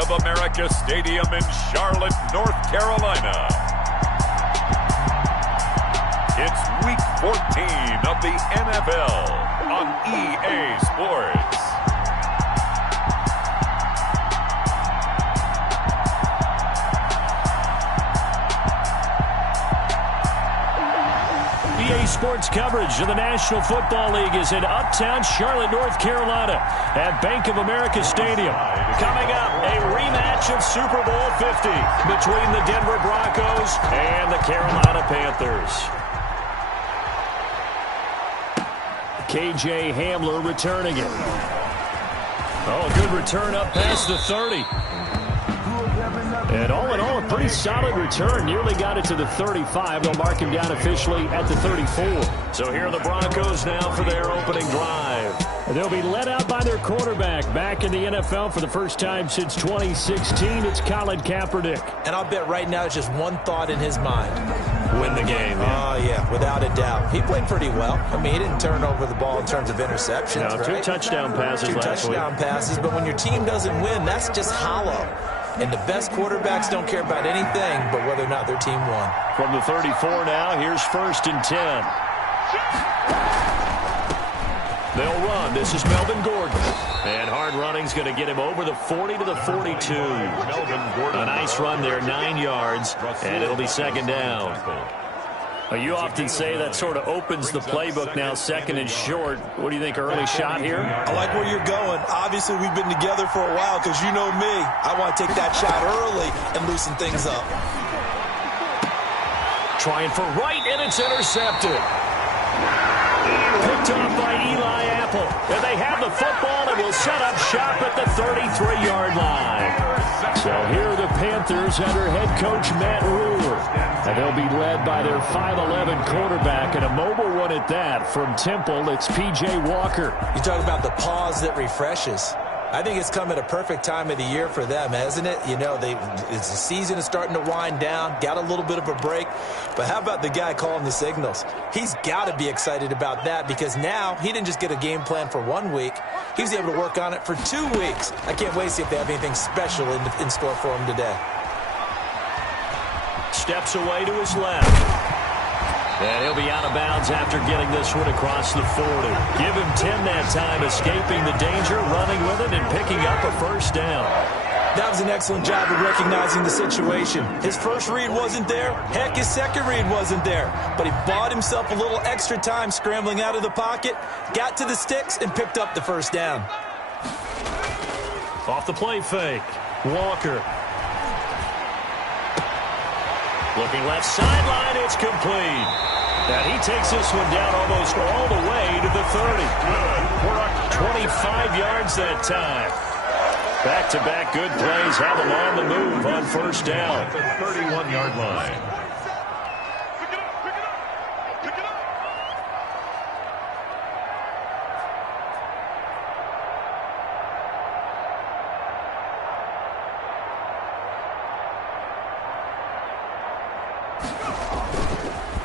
of America Stadium in Charlotte, North Carolina. It's Week 14 of the NFL on EA Sports. EA Sports coverage of the National Football League is in uptown Charlotte, North Carolina at Bank of America Stadium. Coming up, a rematch of Super Bowl 50 between the Denver Broncos and the Carolina Panthers. KJ Hamler returning it. Oh, good return up past the 30. And all in all, a pretty solid return. Nearly got it to the 35. They'll mark him down officially at the 34. So here are the Broncos now for their opening drive. They'll be led out by their quarterback. Back in the NFL for the first time since 2016, it's Colin Kaepernick. And I'll bet right now it's just one thought in his mind. Win the game. Oh, yeah, without a doubt. He played pretty well. I mean, he didn't turn over the ball in terms of interceptions, right? 2 touchdown passes last week. 2 touchdown passes, but when your team doesn't win, that's just hollow. And the best quarterbacks don't care about anything but whether or not their team won. From the 34 now, here's 1st and 10. They'll run. This is Melvin Gordon. And hard running's going to get him over the 40 to the 42. Melvin Gordon. A nice run there, 9 yards, and it'll be 2nd down. You often say that sort of opens the playbook now, 2nd and short. What do you think, early shot here? I like where you're going. Obviously, we've been together for a while because you know me. I want to take that shot early and loosen things up. Trying for right, and it's intercepted. Picked off by Eli Apple. And they have the football and will set up shop at the 33-yard line. So here are the Panthers under head coach Matt Ruler. And they'll be led by their 5'11 quarterback, and a mobile one at that. From Temple, it's P.J. Walker. You talk about the pause that refreshes. I think it's come at a perfect time of the year for them, hasn't it? You know, the season is starting to wind down, got a little bit of a break. But how about the guy calling the signals? He's got to be excited about that because now he didn't just get a game plan for 1 week. He was able to work on it for 2 weeks. I can't wait to see if they have anything special in store for him today. Steps away to his left. And he'll be out of bounds after getting this one across the 40. Give him 10 that time, escaping the danger, running with it, and picking up a 1st down. That was an excellent job of recognizing the situation. His first read wasn't there. Heck, his second read wasn't there. But he bought himself a little extra time scrambling out of the pocket, got to the sticks, and picked up the 1st down. Off the play fake. Walker. Looking left sideline, it's complete. And he takes this one down almost all the way to the 30. 25 yards that time. Back-to-back good plays have him on the move on 1st down. At the 31-yard line.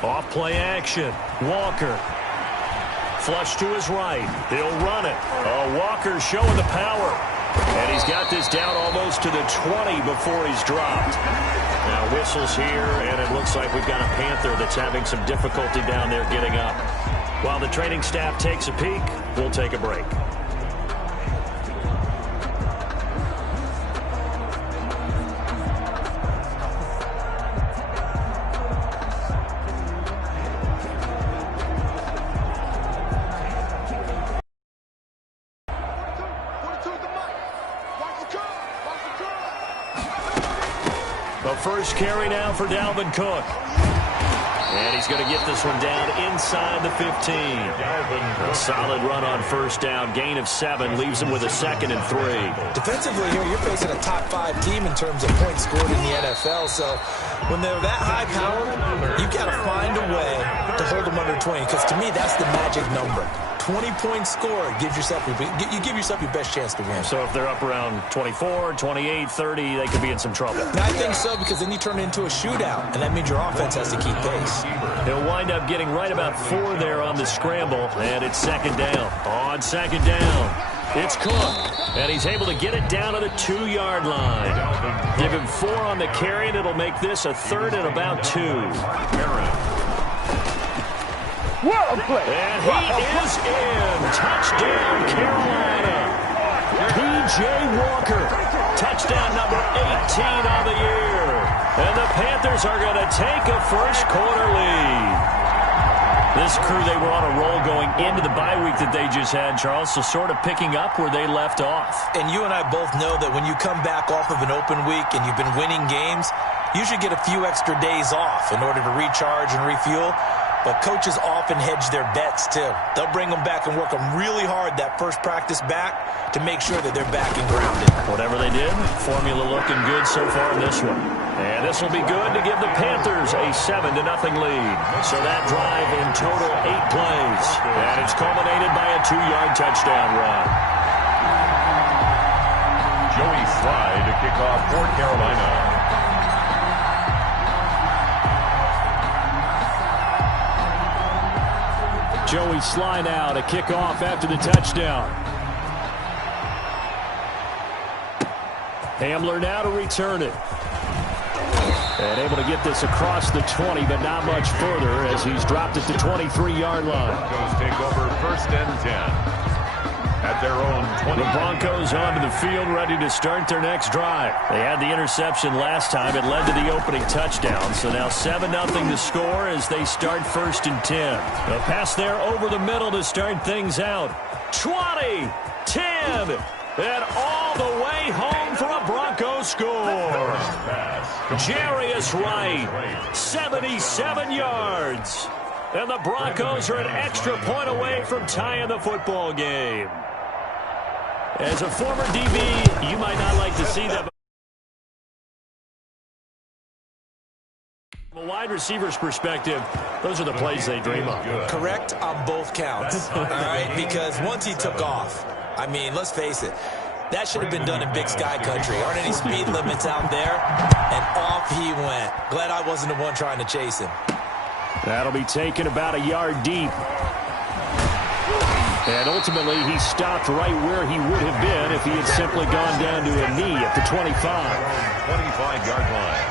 Off play action. Walker. Flush to his right. He'll run it. Walker showing the power. And he's got this down almost to the 20 before he's dropped. Now whistles here, and it looks like we've got a Panther that's having some difficulty down there getting up. While the training staff takes a peek, we'll take a break. The first carry now for Dalvin Cook. And he's going to get this one down inside the 15. A solid run on 1st down. Gain of 7 leaves him with a 2nd and 3. Defensively here, you're facing a top 5 team in terms of points scored in the NFL. So when they're that high powered, you've got to find a way to hold them under 20. Because to me, that's the magic number. 20-point score, you give yourself your best chance to win. So if they're up around 24, 28, 30, they could be in some trouble. And I think so, because then you turn it into a shootout, and that means your offense has to keep pace. He'll wind up getting right about 4 there on the scramble, and it's 2nd down. On 2nd down, It's Cook, and he's able to get it down to the 2-yard line. Give him 4 on the carry, and it'll make this a 3rd and about 2. And he is in. Touchdown, Carolina. P.J. Walker, touchdown number 18 on the year. And the Panthers are going to take a first-quarter lead. This crew, they were on a roll going into the bye week that they just had, Charles, so sort of picking up where they left off. And you and I both know that when you come back off of an open week and you've been winning games, you should get a few extra days off in order to recharge and refuel. But coaches often hedge their bets, too. They'll bring them back and work them really hard that first practice back to make sure that they're back and grounded. Whatever they did, formula looking good so far in this one. And this will be good to give the Panthers a 7-0 lead. So that drive in total 8 plays. And it's culminated by a 2-yard touchdown run. Joey Slye to kick off for Carolina. Joey Slye now to kick off after the touchdown. Hamler now to return it. And able to get this across the 20, but not much further as he's dropped it to 23-yard line. Broncos take over 1st and 10. At their own 20. The Broncos onto the field, ready to start their next drive. They had the interception last time. It led to the opening touchdown. So now 7-0 to score as they start 1st and 10. A pass there over the middle to start things out. 20, 10, and all the way home for a Broncos score. Jarius Wright, 77 yards. And the Broncos are an extra point away from tying the football game. As a former DB, you might not like to see that. From a wide receiver's perspective, those are the plays they dream of. Correct on both counts, all right? Because once he took off, I mean, let's face it, that should have been done in Big Sky country. Aren't any speed limits out there? And off he went. Glad I wasn't the one trying to chase him. That'll be taken about a yard deep. And ultimately, he stopped right where he would have been if he had simply gone down to a knee at the 25. 25-yard line.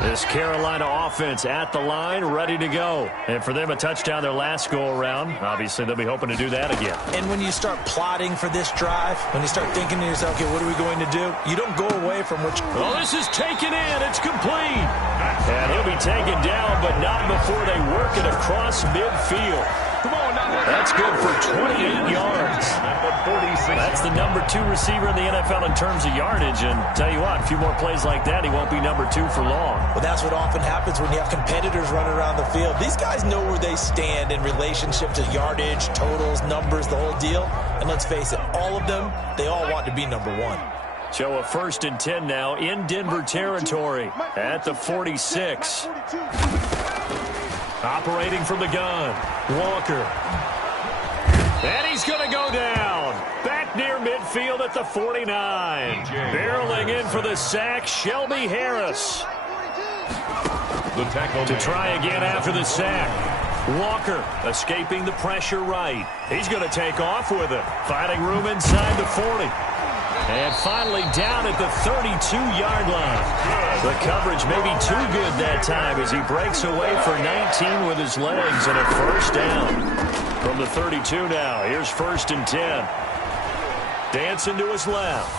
This Carolina offense at the line, ready to go. And for them, a touchdown their last go-around. Obviously, they'll be hoping to do that again. And when you start plotting for this drive, when you start thinking to yourself, okay, what are we going to do? You don't go away from what you... Well, this is taken in. It's complete. And he'll be taken down, but not before they work it across midfield. Come on, now. That's good for 28 yards. That's the number 2 receiver in the NFL in terms of yardage. And tell you what, a few more plays like that, he won't be number 2 for long. Well, that's what often happens when you have competitors running around the field. These guys know where they stand in relationship to yardage, totals, numbers, the whole deal. And let's face it, all of them, they all want to be number 1. So a 1st and 10 now in Denver territory at the 46. Operating from the gun, Walker. And he's going to go down. Back near midfield at the 49. Barreling in for the sack, Shelby Harris. The tackle to try again after the sack. Walker escaping the pressure right. He's going to take off with it. Finding room inside the 40. And finally down at the 32-yard line. The coverage may be too good that time as he breaks away for 19 with his legs and a first down. From the 32 now, here's 1st and 10. Dancing to his left.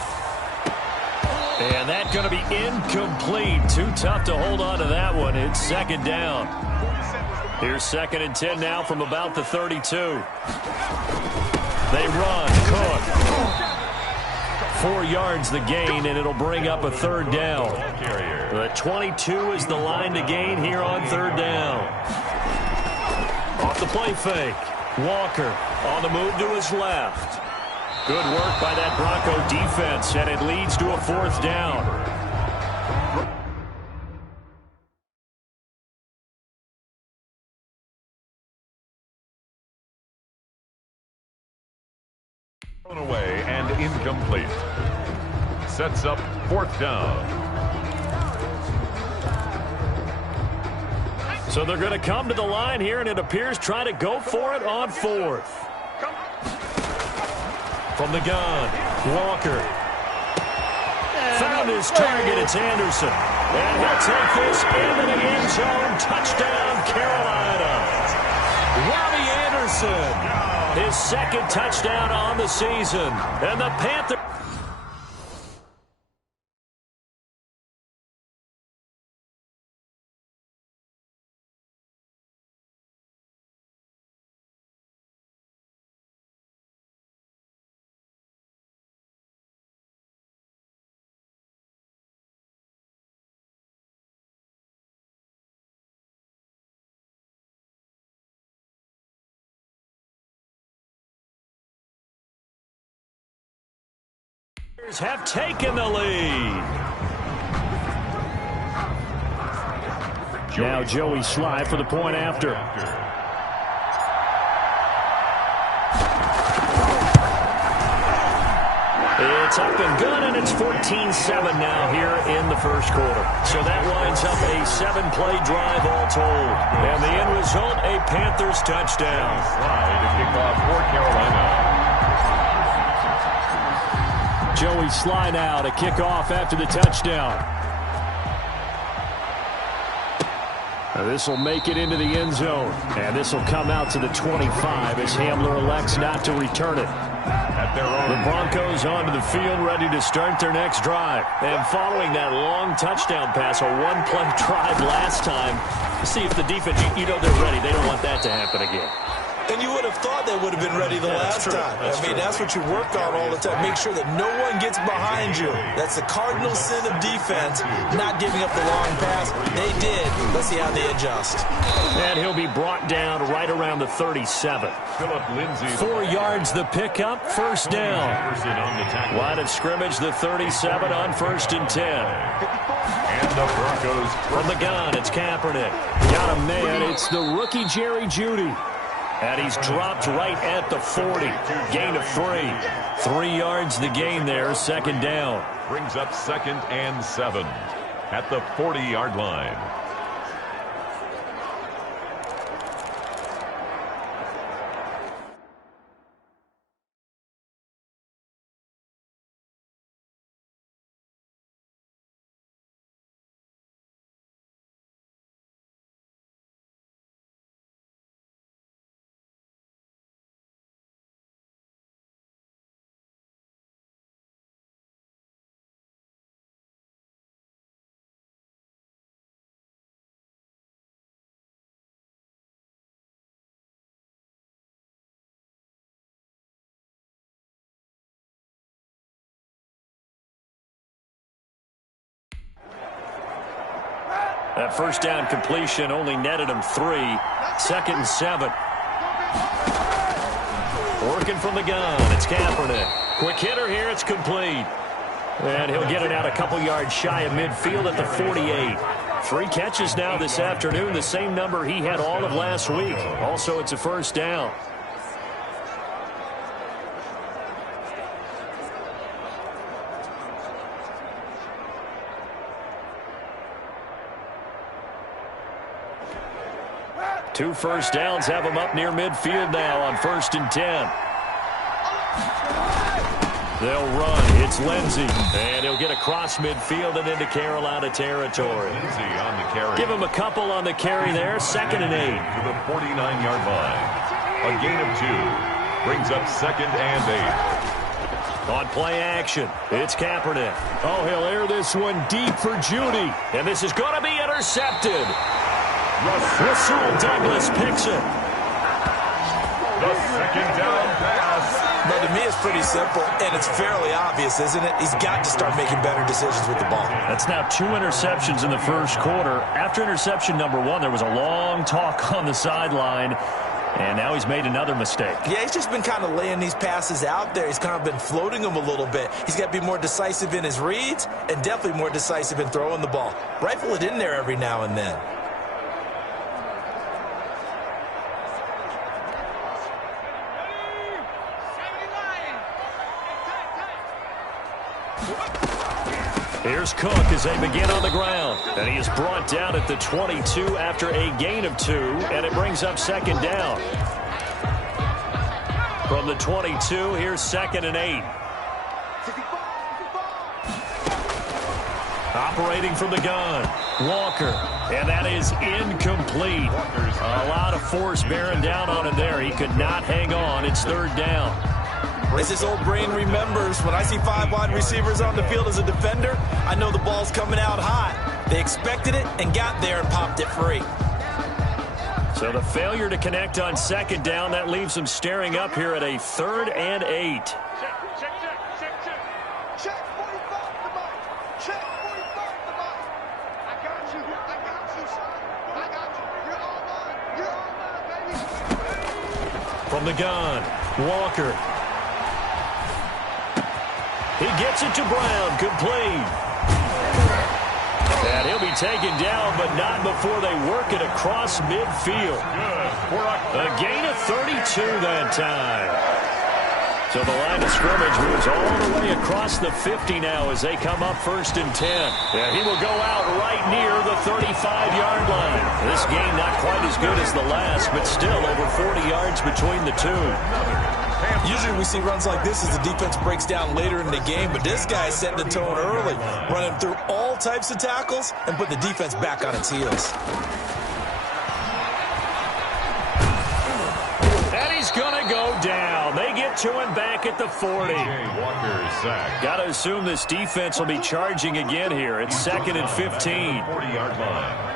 And that's going to be incomplete. Too tough to hold on to that one. It's 2nd down. Here's 2nd and 10 now from about the 32. They run. Cook. 4 yards the gain, and it'll bring up a 3rd down. The 22 is the line to gain here on 3rd down. Off the play fake. Walker on the move to his left. Good work by that Bronco defense, and it leads to a 4th down. Away and incomplete. Sets up 4th down. So they're going to come to the line here, and it appears try to go for it on 4th. From the gun, Walker. Found his target. It's Anderson. And he'll take this into the end zone. Touchdown, Carolina. Robbie Anderson, his second touchdown on the season. And the Panthers. Have taken the lead. Now Joey Sly for the point after. It's up and good, and it's 14-7 now here in the first quarter. So that winds up a 7-play drive all told. And the end result, a Panthers touchdown. Sly to kick off for Carolina. Joey Sly now to kick off after the touchdown. This will make it into the end zone. And this will come out to the 25 as Hamler elects not to return it. The Broncos onto the field ready to start their next drive. And following that long touchdown pass, a one-play drive last time, see if the defense, you know they're ready. They don't want that to happen again. And you would have thought they would have been ready the last time. That's what you work on all the time. Make sure that no one gets behind you. That's the cardinal sin of defense, not giving up the long pass. They did. Let's see how they adjust. And he'll be brought down right around the 37. 4 yards the pickup, first down. Line of scrimmage, the 37 on 1st and 10. And the Broncos. From the gun, it's Kaepernick. Got a man, it's the rookie Jerry Jeudy. And he's dropped right at the 40. Gain of 3. 3 yards the gain there, second down. Brings up 2nd and 7 at the 40-yard line. That first down completion only netted him 3. 2nd and 7. Working from the gun, it's Kaepernick. Quick hitter here, it's complete. And he'll get it out a couple yards shy of midfield at the 48. 3 catches now this afternoon, the same number he had all of last week. Also, it's a first down. Two first downs have him up near midfield now on 1st and 10. They'll run. It's Lindsey. And he'll get across midfield and into Carolina territory. Lindsey on the carry. Give him a couple on the carry there. 2nd and 8. To the 49-yard line. A gain of 2. Brings up 2nd and 8. On play action, it's Kaepernick. Oh, he'll air this one deep for Jeudy. And this is going to be intercepted. Rasul Douglas picks it. The 2nd down pass. Now, to me, it's pretty simple, and it's fairly obvious, isn't it? He's got to start making better decisions with the ball. That's now 2 interceptions in the first quarter. After interception number 1, there was a long talk on the sideline, and now he's made another mistake. Yeah, he's just been kind of laying these passes out there. He's kind of been floating them a little bit. He's got to be more decisive in his reads and definitely more decisive in throwing the ball. Rifle it in there every now and then. Here's Cook as they begin on the ground. And he is brought down at the 22 after a gain of 2, and it brings up 2nd down. From the 22, here's 2nd and 8. Operating from the gun, Walker, and that is incomplete. A lot of force bearing down on him there. He could not hang on. It's 3rd down. As his old brain remembers, when I see 5 wide receivers on the field as a defender, I know the ball's coming out hot. They expected it and got there and popped it free. So the failure to connect on 2nd down, that leaves them staring up here at a 3rd and 8. From the gun, Walker. He gets it to Brown, complete. And he'll be taken down, but not before they work it across midfield. A gain of 32 that time. So the line of scrimmage moves all the way across the 50 now as they come up 1st and 10. Yeah, he will go out right near the 35-yard line. This game not quite as good as the last, but still over 40 yards between the two. Usually we see runs like this as the defense breaks down later in the game, but this guy's setting the tone early, running through all types of tackles and put the defense back on its heels. And he's going to go down. They get to him back at the 40. Got to assume this defense will be charging again here. It's 2nd and 15. 40-yard line.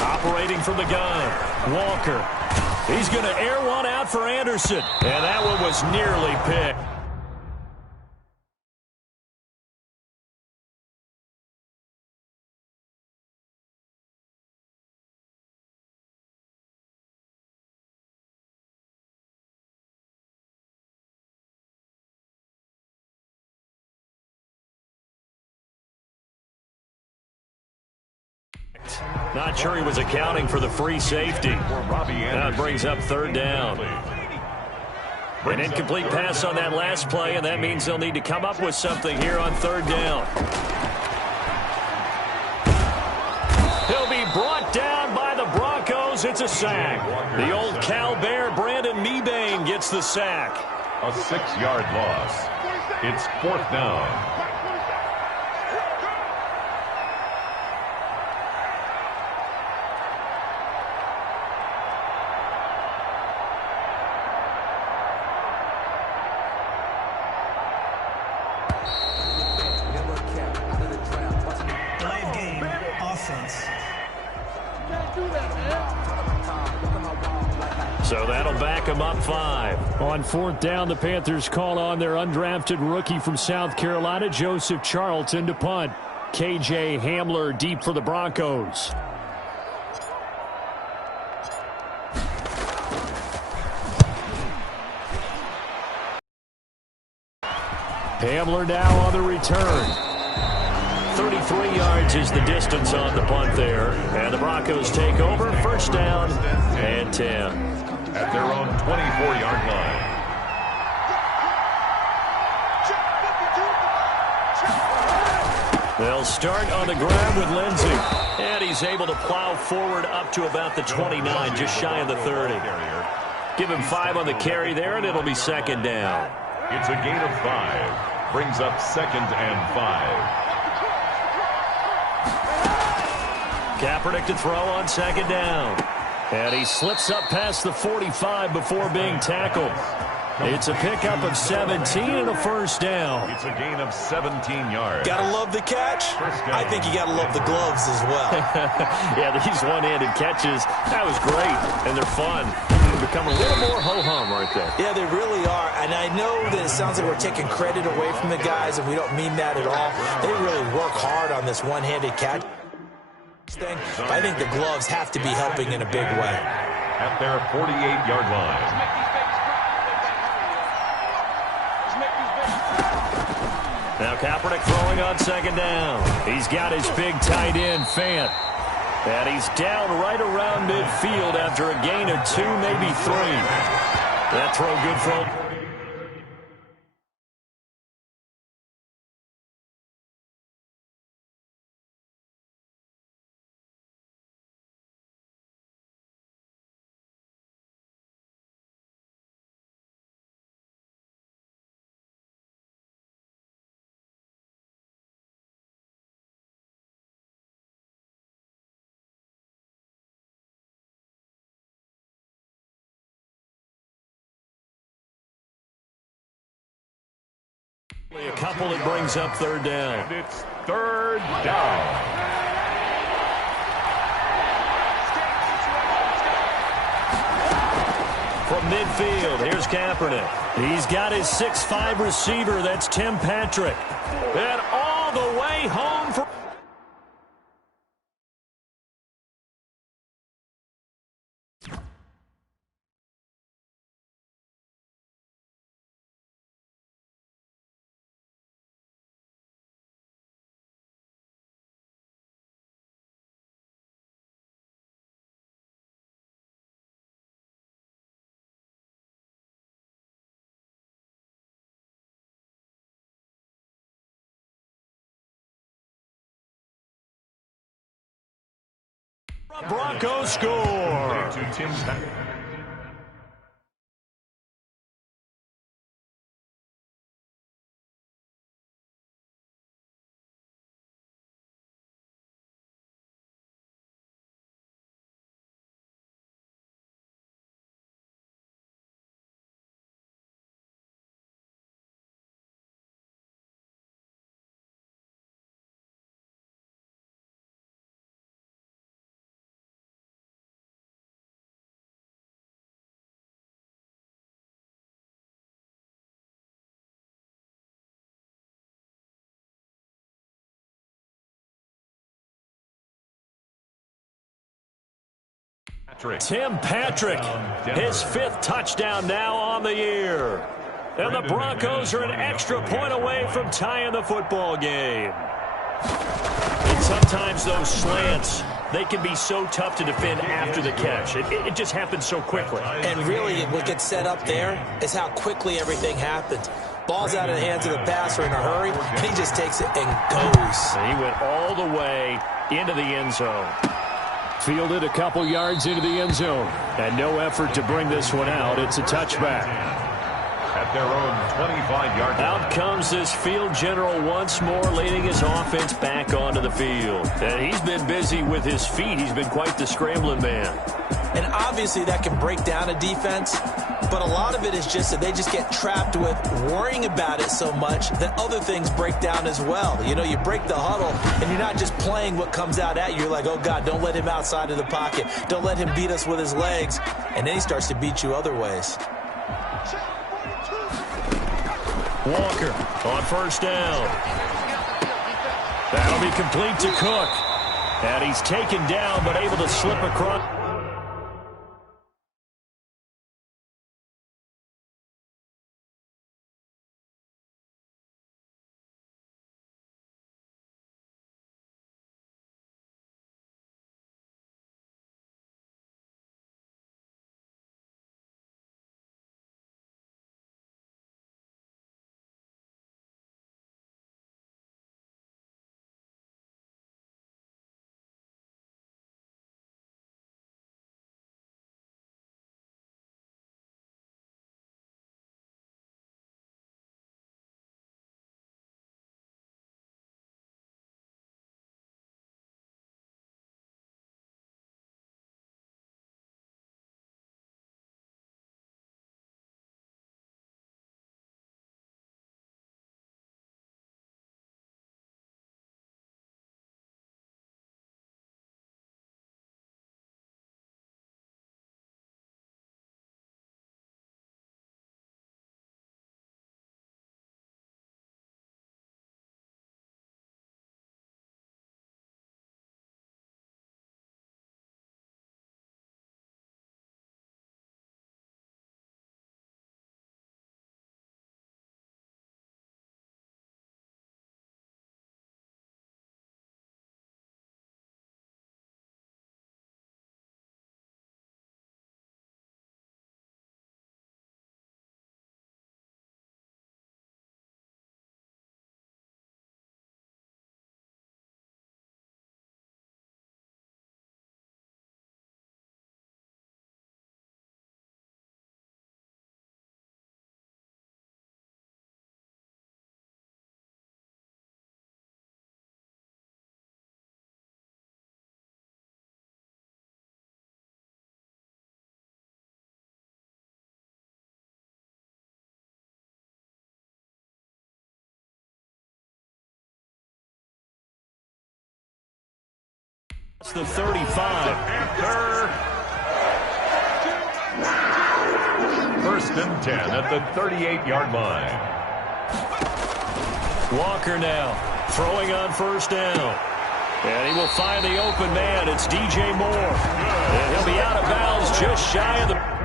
Operating from the gun, Walker. He's going to air one out for Anderson. And that one was nearly picked. Not sure he was accounting for the free safety. That brings up 3rd down. An incomplete pass on that last play, and that means they'll need to come up with something here on 3rd down. He'll be brought down by the Broncos. It's a sack. The old Cal Bear, Brandon Mebane, gets the sack. A 6-yard loss. It's 4th down. So that'll back them up 5. On 4th down, the Panthers call on their undrafted rookie from South Carolina, Joseph Charlton, to punt. KJ Hamler deep for the Broncos. Hamler now on the return. 33 yards is the distance on the punt there. And the Broncos take over. 1st down and 10. At their own 24-yard line. They'll start on the ground with Lindsey. And he's able to plow forward up to about the 29, just shy of the 30. Give him 5 on the carry there, and it'll be 2nd down. It's a gain of 5. Brings up 2nd and 5. Kaepernick to throw on 2nd down. And he slips up past the 45 before being tackled. It's a pickup of 17 and a 1st down. It's a gain of 17 yards. Gotta love the catch. I think you gotta love the gloves as well. Yeah, these one-handed catches, that was great, and they're fun. They become a little more ho-hum, aren't they? Yeah, they really are. And I know that it sounds like we're taking credit away from the guys, and we don't mean that at all. They really work hard on this one-handed catch thing. I think the gloves have to be helping in a big way. At their 48-yard line. Now Kaepernick throwing on 2nd down. He's got his big tight end, Fant. And he's down right around midfield after a gain of 2, maybe 3. That throw good for A couple that brings up third down. And it's third down. From midfield, here's Kaepernick. He's got his 6'5" receiver. That's Tim Patrick. And all the way home for... Broncos score. To Tim Patrick. Tim Patrick, his 5th touchdown now on the year. And the Broncos are an extra point away from tying the football game. And sometimes those slants, they can be so tough to defend after the catch. It just happens so quickly. And really, what gets set up there is how quickly everything happens. Ball's out of the hands of the passer in a hurry, and he just takes it and goes. And he went all the way into the end zone. Fielded a couple yards into the end zone. And no effort to bring this one out. It's a touchback. At their own 25-yard line. Out comes this field general once more, leading his offense back onto the field. And he's been busy with his feet. He's been quite the scrambling man. And obviously that can break down a defense, but a lot of it is just that they just get trapped with worrying about it so much that other things break down as well. You know, you break the huddle, and you're not just playing what comes out at you. You're like, oh, God, don't let him outside of the pocket. Don't let him beat us with his legs. And then he starts to beat you other ways. Walker on first down. That'll be complete to Cook. And he's taken down, but able to slip across. The 35. Panther. First and 10 at the 38-yard line. Walker now throwing on first down. And he will find the open man. It's DJ Moore. And he'll be out of bounds just shy of the...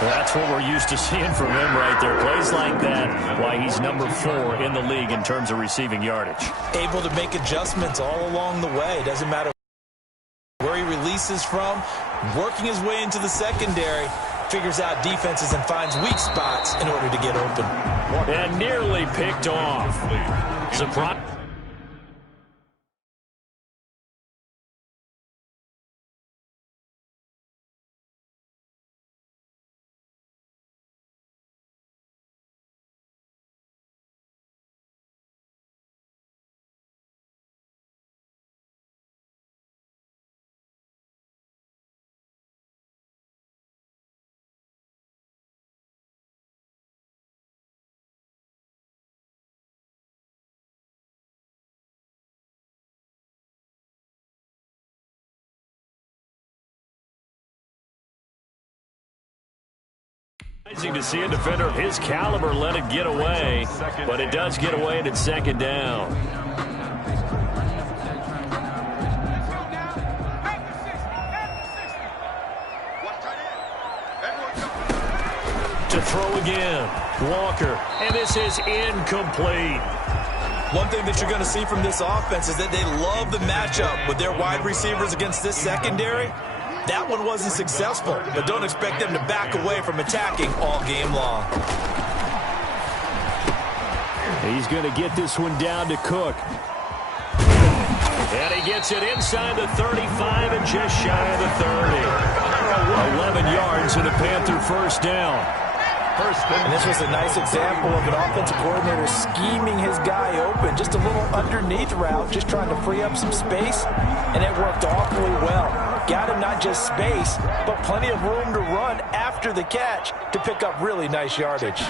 That's what we're used to seeing from him right there. Plays like that, why he's number 4 in the league in terms of receiving yardage. Able to make adjustments all along the way. Doesn't matter where he releases from. Working his way into the secondary. Figures out defenses and finds weak spots in order to get open. And nearly picked off. Surprise. Amazing to see a defender of his caliber let it get away, but it does get away and it's second down. To throw again, Walker, and this is incomplete. One thing that you're going to see from this offense is that they love the matchup with their wide receivers against this secondary. That one wasn't successful, but don't expect them to back away from attacking all game long. He's going to get this one down to Cook. And he gets it inside the 35 and just shy of the 30. 11 yards and a Panther first down. And this was a nice example of an offensive coordinator scheming his guy open. Just a little underneath route, just trying to free up some space, and it worked awfully well. Got him not just space, but plenty of room to run after the catch to pick up really nice yardage.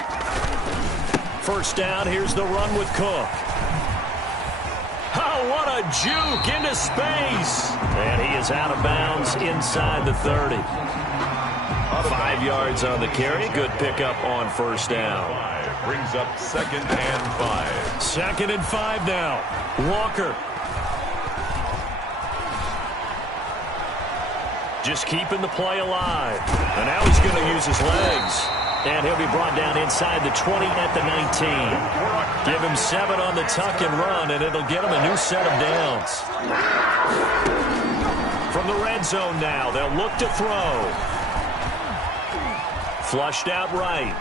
First down, here's the run with Cook. Oh, what a juke into space. And he is out of bounds inside the 30. 5 yards on the carry. Good pickup on first down. Brings up second and 5. Second and 5 now. Walker. Just keeping the play alive. And now he's going to use his legs. And he'll be brought down inside the 20 at the 19. Give him 7 on the tuck and run, and it'll get him a new set of downs. From the red zone now, they'll look to throw. Flushed out right.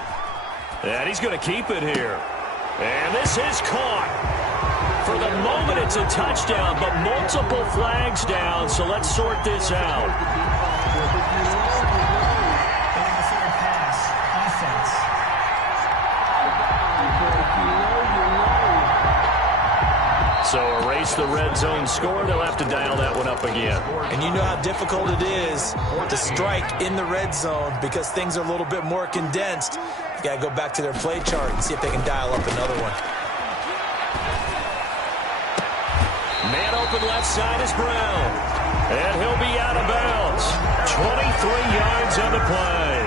And he's going to keep it here. And this is caught. For the moment, it's a touchdown, but multiple flags down, so let's sort this out. So erase the red zone score. They'll have to dial that one up again. And you know how difficult it is to strike in the red zone because things are a little bit more condensed. You got to go back to their play chart and see if they can dial up another one. Man open left side is Brown. And he'll be out of bounds. 23 yards on the play.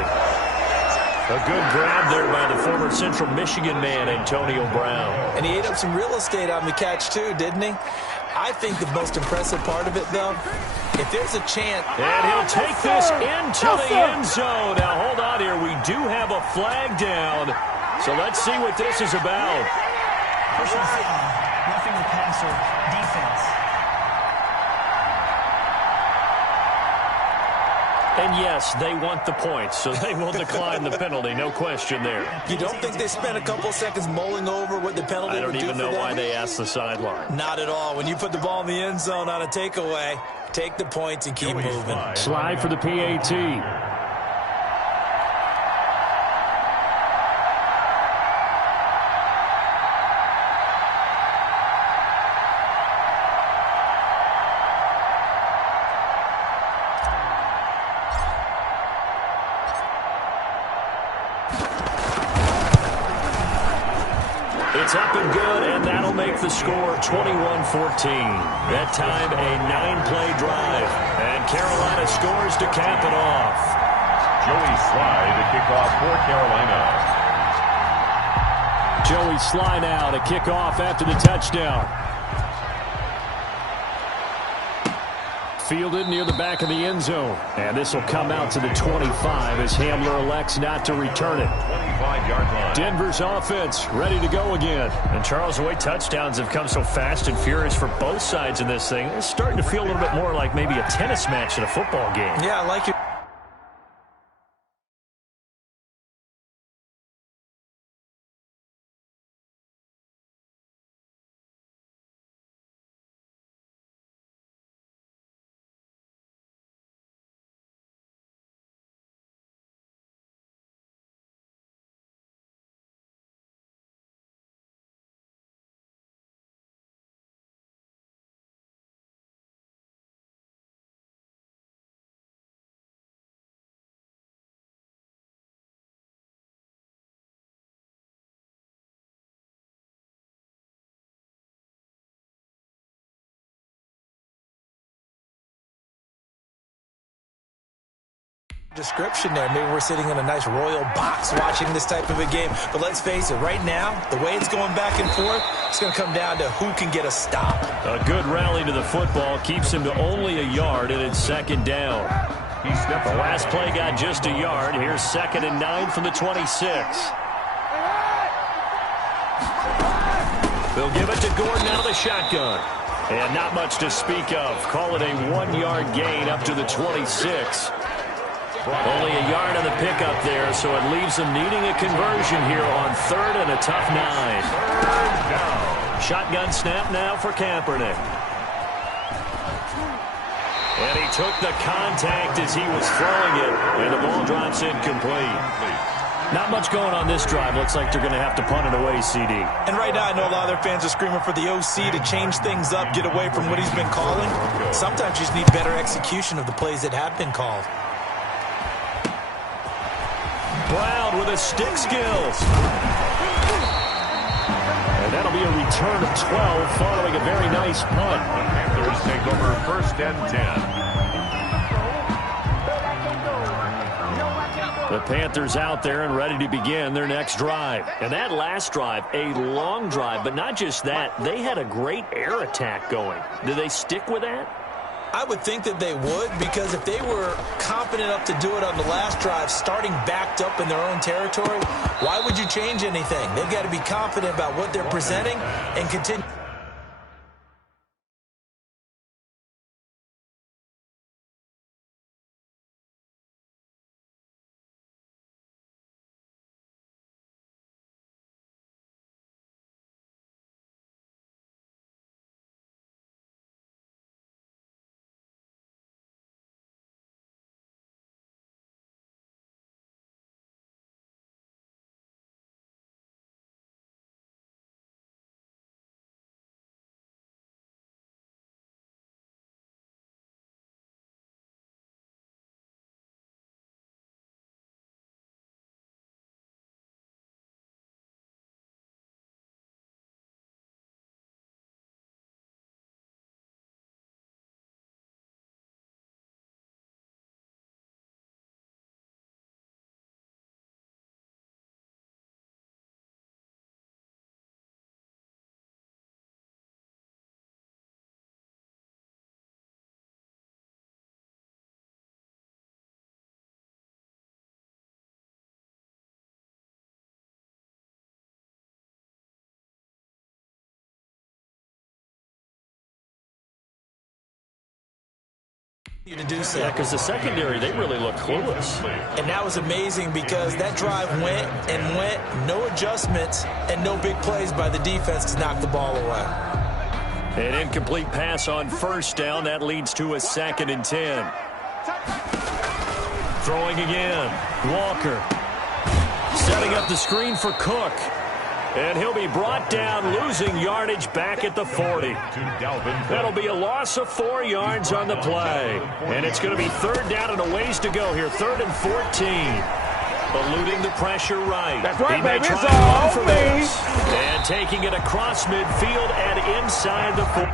A good grab there by the former Central Michigan man, Antonio Brown. And he ate up some real estate on the catch, too, didn't he? I think the most impressive part of it, though, if there's a chance. And he'll take this into the end zone. Now, hold on here. We do have a flag down. So let's see what this is about. Personal foul, roughing the passer, defense. And yes, they want the points, so they will decline the penalty. No question there. You don't think they spent a couple seconds mulling over what the penalty would do for them? I don't even know why they asked the sideline. Not at all. When you put the ball in the end zone on a takeaway, take the points and keep moving. Slide for the PAT. It's up and good, and that'll make the score 21-14. That time, a 9-play drive. And Carolina scores to cap it off. Joey Sly to kick off for Carolina. Joey Sly now to kick off after the touchdown. Fielded near the back of the end zone. And this will come out to the 25 as Hamler elects not to return it. 25-yard line. Denver's offense ready to go again. And Charles, the way touchdowns have come so fast and furious for both sides in this thing, it's starting to feel a little bit more like maybe a tennis match in a football game. Yeah, I like it. Description there. Maybe we're sitting in a nice royal box watching this type of a game. But let's face it, right now, the way it's going back and forth, it's going to come down to who can get a stop. A good rally to the football keeps him to only a yard, and it's second down. The last play got just a yard. Here's 2nd and 9 from the 26. They'll give it to Gordon out of the shotgun. And not much to speak of. Call it a 1-yard gain up to the 26. Only a yard on the pickup there, so it leaves them needing a conversion here on 3rd and a tough 9. Shotgun snap now for Kaepernick. And he took the contact as he was throwing it, and the ball drops incomplete. Not much going on this drive. Looks like they're going to have to punt it away, CD. And right now, I know a lot of their fans are screaming for the OC to change things up, get away from what he's been calling. Sometimes you just need better execution of the plays that have been called. Brown with his stick skills. And that'll be a return of 12 following a very nice punt. Panthers take over 1st and 10. The Panthers out there and ready to begin their next drive. And that last drive, a long drive, but not just that. They had a great air attack going. Do they stick with that? I would think that they would, because if they were confident enough to do it on the last drive, starting backed up in their own territory, why would you change anything? They've got to be confident about what they're presenting and continue. You to do so. Yeah, because the secondary, they really look clueless. And that was amazing because that drive went and went, no adjustments, and no big plays by the defense to knock the ball away. An incomplete pass on first down. That leads to a 2nd and 10. Throwing again. Walker. Setting up the screen for Cook. And he'll be brought down, losing yardage back at the 40. That'll be a loss of 4 yards on the play. And it's going to be 3rd down and a ways to go here. 3rd and 14. Eluding the pressure right. That's right, he may baby. try It's to run all for me. this. And taking it across midfield and inside the 40.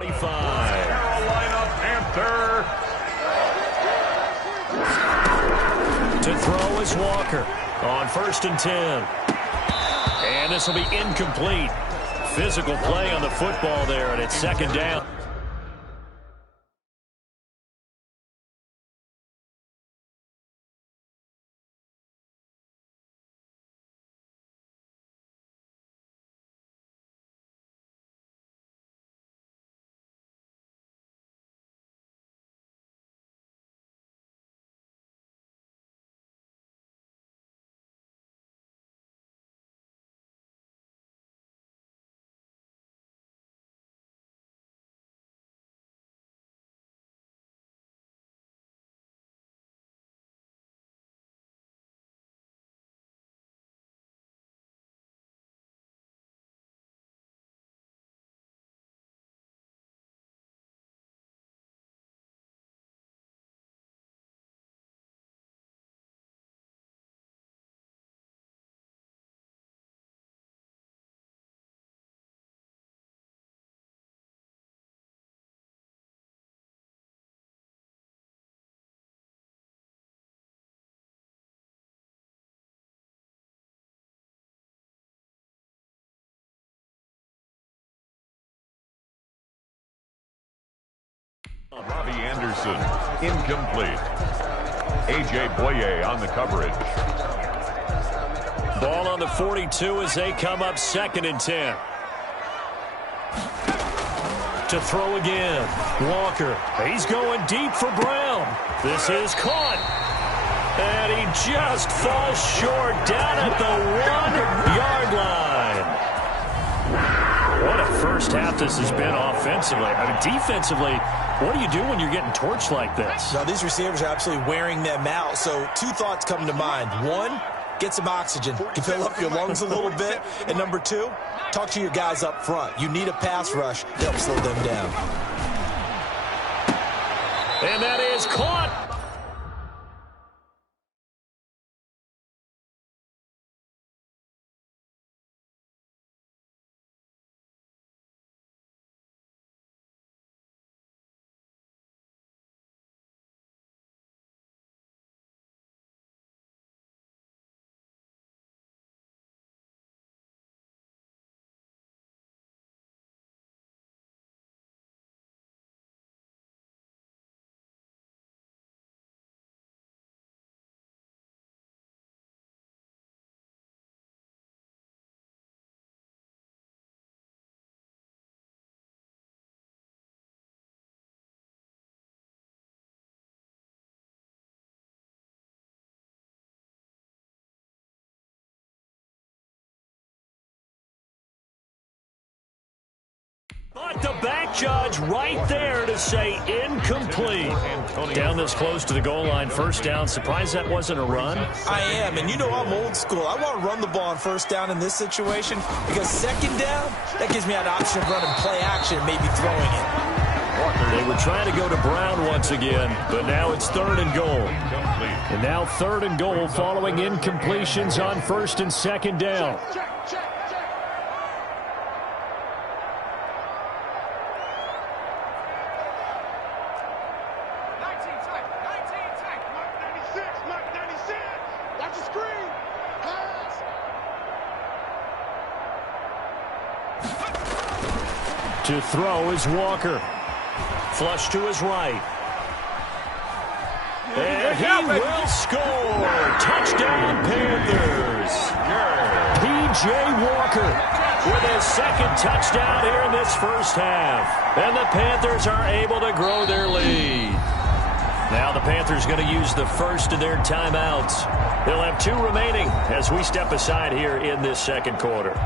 Carolina Panther. To throw is Walker on 1st and 10. And this will be incomplete. Physical play on the football there, and it's 2nd down. Robbie Anderson, incomplete. A.J. Boye on the coverage. Ball on the 42 as they come up 2nd and 10. To throw again. Walker. He's going deep for Brown. This is caught. And he just falls short down at the 1-yard line. What a first half this has been offensively. I mean, defensively, what do you do when you're getting torched like this? Now, these receivers are absolutely wearing them out. So 2 thoughts come to mind. 1, get some oxygen. You fill up your lungs a little bit. And number 2, talk to your guys up front. You need a pass rush to help slow them down. And that is caught. But the back judge right there to say incomplete. Down this close to the goal line, first down. Surprised that wasn't a run? I am, and you know I'm old school. I want to run the ball on first down in this situation because second down, that gives me an option of running play action, maybe throwing it. They were trying to go to Brown once again, but now it's third and goal. And now third and goal following incompletions on first and second down. To throw is Walker. Flush to his right. And he will score. Touchdown, Panthers. P.J. Walker with his second touchdown here in this first half. And the Panthers are able to grow their lead. Now the Panthers going to use the first of their timeouts. They'll have 2 remaining as we step aside here in this second quarter.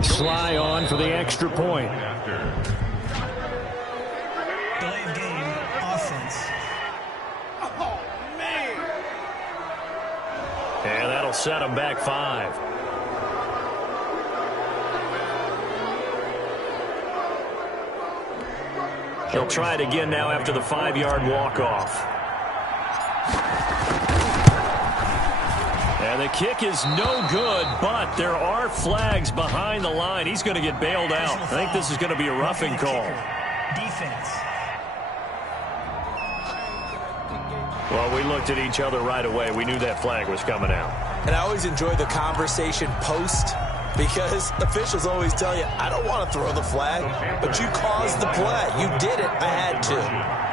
Sly on for the extra point. Delayed game offense. Oh, man. And that'll set him back 5. He'll try it again now after the 5-yard walk-off. And the kick is no good, but there are flags behind the line. He's going to get bailed out. I think this is going to be a roughing call. Defense. Well, we looked at each other right away. We knew that flag was coming out. And I always enjoy the conversation post because officials always tell you, I don't want to throw the flag, but you caused the play. You did it. I had to.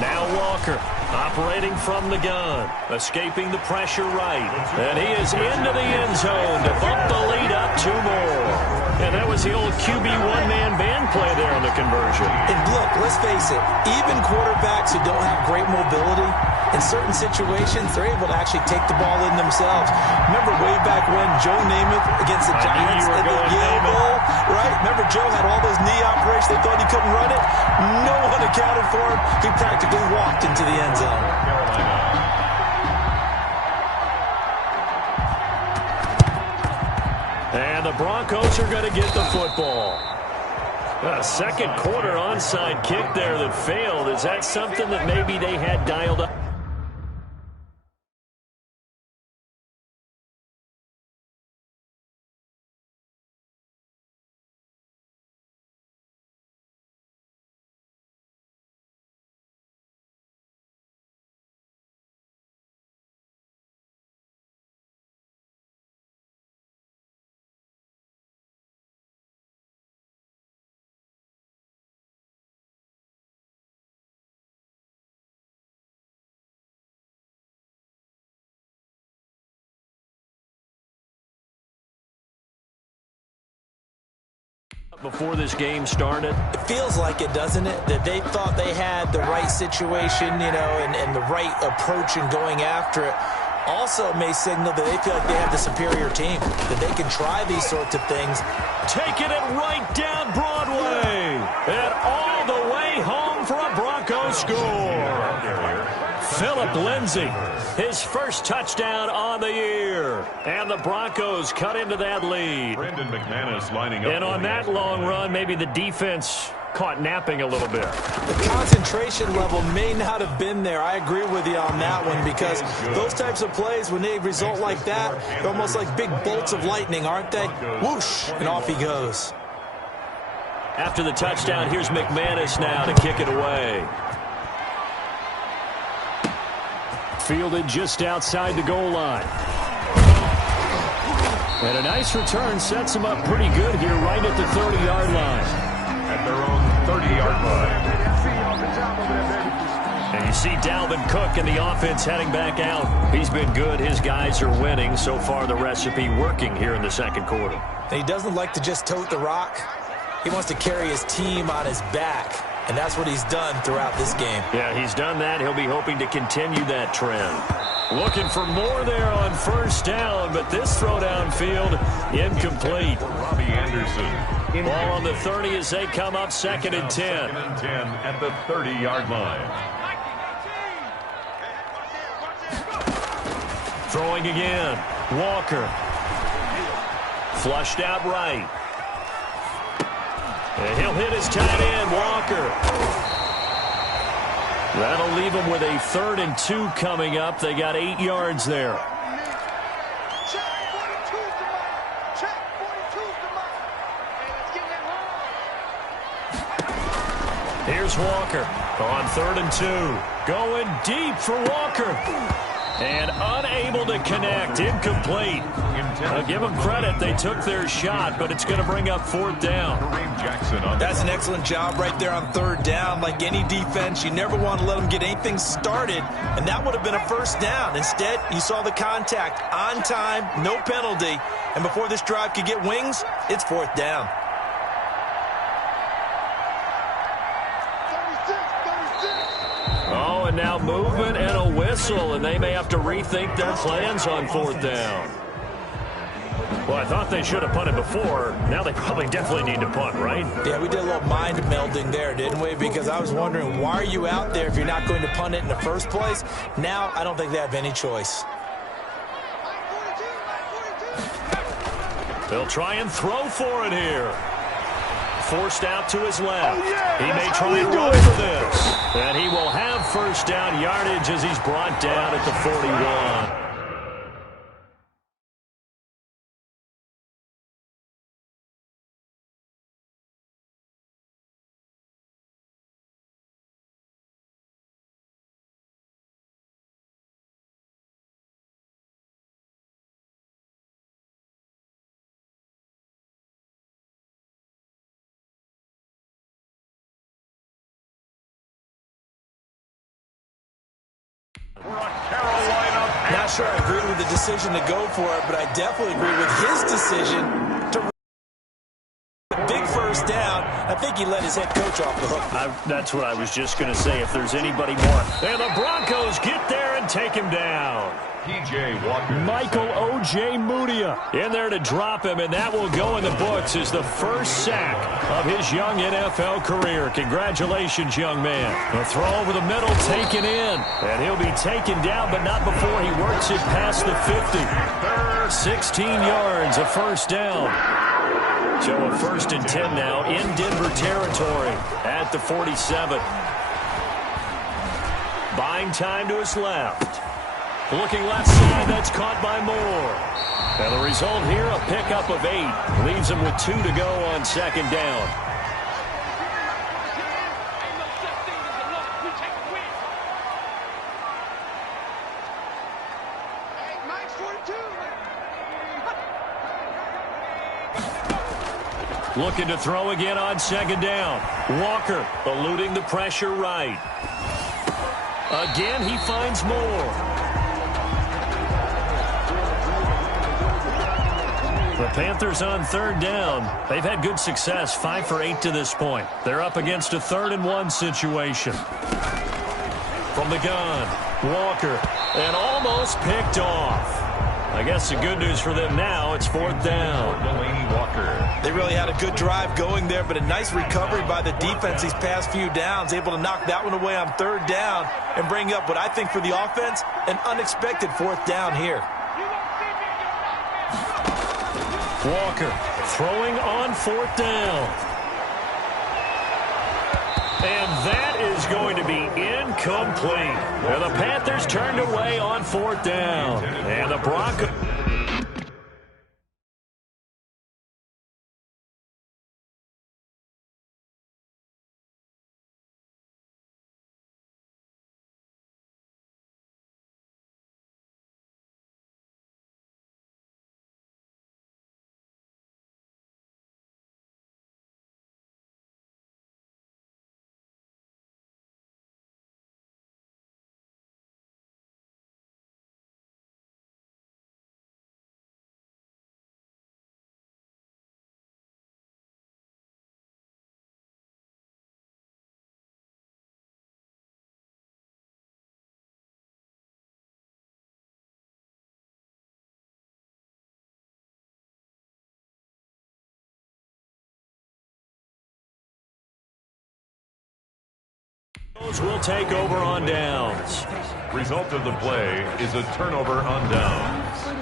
Now Walker operating from the gun, escaping the pressure right. And he is into the end zone to bump the lead up 2 more. And that was the old QB one-man band play there on the conversion. And look, let's face it, even quarterbacks who don't have great mobility, in certain situations, they're able to actually take the ball in themselves. Remember way back when Joe Namath against the Giants at the Yale Bowl, right? Remember Joe had all those knee operations. They thought he couldn't run it. No one accounted for him. He practically walked into the end zone. And the Broncos are going to get the football. A second quarter onside kick there that failed. Is that something that maybe they had dialed up? Before this game started? It feels like it, doesn't it? That they thought they had the right situation, you know, and the right approach in going after it. Also, it may signal that they feel like they have the superior team, that they can try these sorts of things. Taking it right down Broadway. And all the way home for a Broncos score. Phillip Lindsay, his first touchdown on the year. And the Broncos cut into that lead. Brandon McManus lining up. And on that long run, maybe the defense caught napping a little bit. The concentration level may not have been there. I agree with you on that one because those types of plays, when they result like that, they're almost like big bolts of lightning, aren't they? Whoosh, and off he goes. After the touchdown, here's McManus now to kick it away. fielded just outside the goal line. And a nice return sets them up pretty good here right at the 30-yard line. At their own 30-yard line. And you see Dalvin Cook and the offense heading back out. He's been good. His guys are winning. So far, the recipe working here in the second quarter. He doesn't like to just tote the rock. He wants to carry his team on his back. And that's what he's done throughout this game. Yeah, he's done that. He'll be hoping to continue that trend. Looking for more there on first down, but this throw downfield incomplete. Robbie Anderson. Ball on the 30 as they come up 2nd and 10. 2nd and 10 at the 30-yard line. Throwing again. Walker. Flushed out right. And he'll hit his tight end, Walker. That'll leave him with a 3rd and 2 coming up. They got 8 yards there. Here's Walker on 3rd and 2. Going deep for Walker. And unable to connect. Incomplete. I'll give them credit. They took their shot, but it's going to bring up 4th down. That's an excellent job right there on 3rd down. Like any defense, you never want to let them get anything started, and that would have been a 1st down. Instead, you saw the contact on time, no penalty, and before this drive could get wings, it's 4th down. Oh, and now movement and a whistle, and they may have to rethink their plans on 4th down. Well, I thought they should have punted before. Now they probably definitely need to punt, right? Yeah, we did a little mind melding there, didn't we? Because I was wondering, why are you out there if you're not going to punt it in the first place? Now, I don't think they have any choice. They'll try and throw for it here. Forced out to his left. He may try and run for this. And he will have 1st down yardage as he's brought down at the 41. Not sure I agree with the decision to go for it, but I definitely agree with his decision to big 1st down. I think he let his head coach off the hook. That's what I was just going to say, if there's anybody more. And the Broncos get there and take him down. P.J. Walker. Michael O.J. Mudia in there to drop him, and that will go in the books as the 1st sack of his young NFL career. Congratulations, young man. A throw over the middle, taken in, and he'll be taken down, but not before he works it past the 50. 16 yards, a 1st down. So a 1st and 10 now in Denver territory at the 47. Buying time to his left. Looking left side, that's caught by Moore. And the result here, a pickup of 8. Leaves him with 2 to go on 2nd down. Looking to throw again on 2nd down. Walker eluding the pressure right. Again, he finds Moore. The Panthers on 3rd down. They've had good success, 5 for 8 to this point. They're up against a 3rd and 1 situation. From the gun, Walker, and almost picked off. I guess the good news for them now, it's 4th down. Walker. They really had a good drive going there, but a nice recovery by the defense these past few downs, able to knock that one away on 3rd down and bring up what I think for the offense, an unexpected 4th down here. Walker throwing on 4th down. And that is going to be incomplete. And the Panthers turned away on 4th down. And the Broncos... Will take over on downs. Result of the play is a turnover on downs.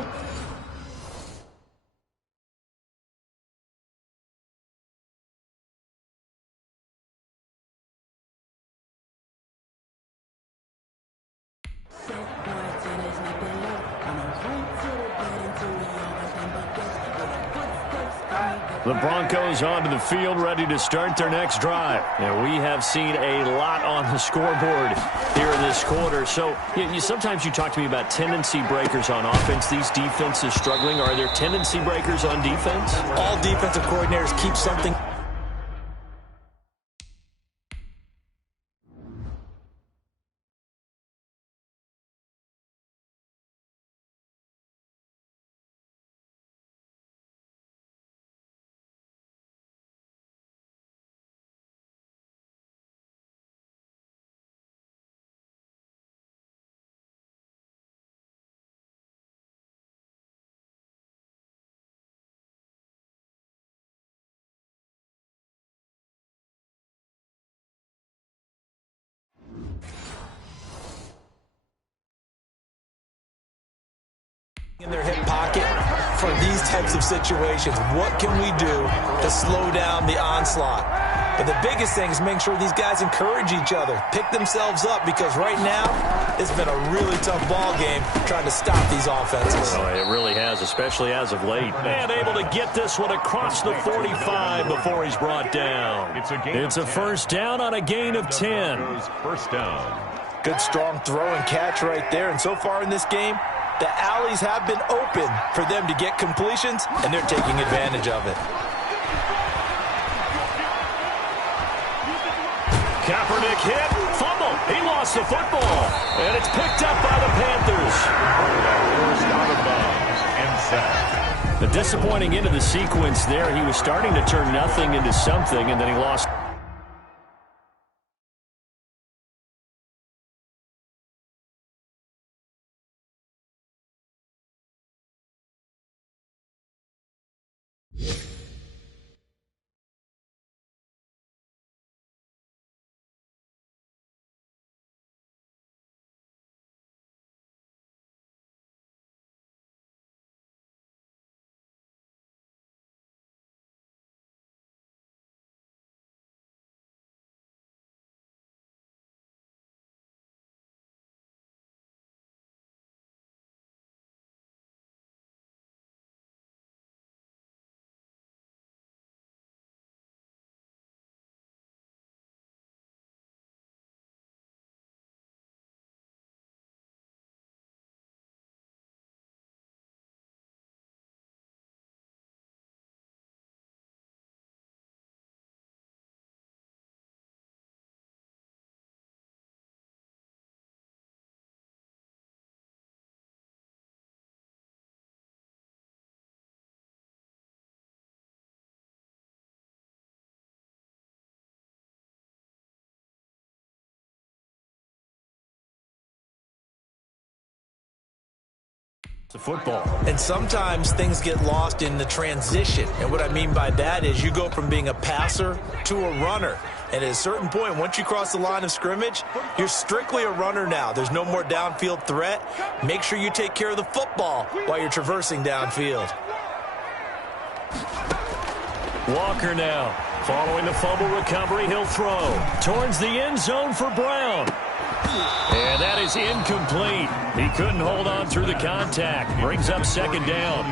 The Broncos onto the field, ready to start their next drive. And we have seen a lot on the scoreboard here in this quarter. So sometimes you talk to me about tendency breakers on offense. These defenses struggling. Are there tendency breakers on defense? All defensive coordinators keep something. In their hip pocket for these types of situations. What can we do to slow down the onslaught? But the biggest thing is make sure these guys encourage each other, pick themselves up, because right now it's been a really tough ball game trying to stop these offenses. Oh, it really has, especially as of late. And able to get this one across the 45 before he's brought down. It's a first down on a gain of 10. First down. Good strong throw and catch right there. And so far in this game, the alleys have been open for them to get completions, and they're taking advantage of it. Kaepernick hit, fumble. He lost the football, and it's picked up by the Panthers. First out of bounds and sacked. The disappointing end of the sequence there. He was starting to turn nothing into something, and then he lost. The football. And sometimes things get lost in the transition. And what I mean by that is you go from being a passer to a runner. And at a certain point, once you cross the line of scrimmage, you're strictly a runner now. There's no more downfield threat. Make sure you take care of the football while you're traversing downfield. Walker now. Following the fumble recovery, he'll throw towards the end zone for Brown. And that is incomplete. He couldn't hold on through the contact. Brings up second down.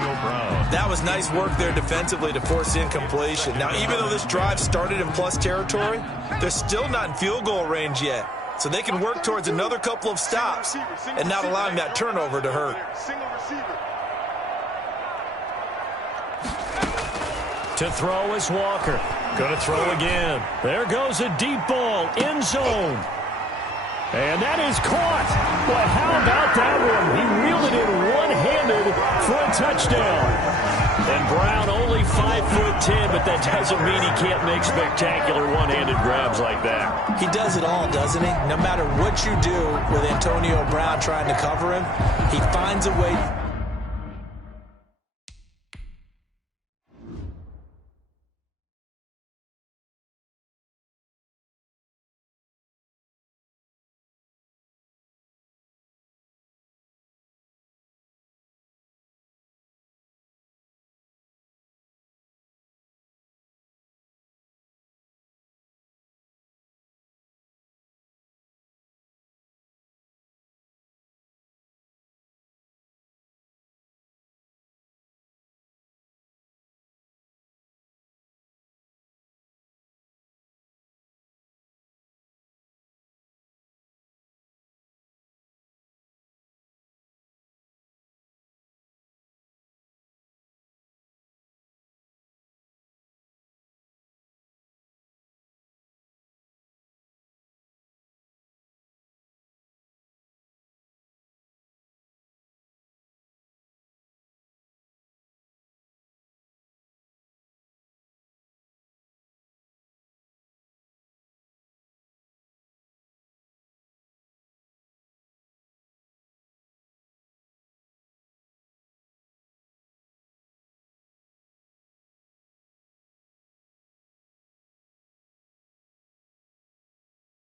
That was nice work there defensively to force incompletion. Now, even though this drive started in plus territory, they're still not in field goal range yet. So they can work towards another couple of stops and not allowing that turnover to hurt. To throw is Walker. Going to throw again. There goes a deep ball. End zone. And that is caught. Boy, how about that one? He reeled it in one-handed for a touchdown. And Brown only 5'10", but that doesn't mean he can't make spectacular one-handed grabs like that. He does it all, doesn't he? No matter what you do with Antonio Brown trying to cover him, he finds a way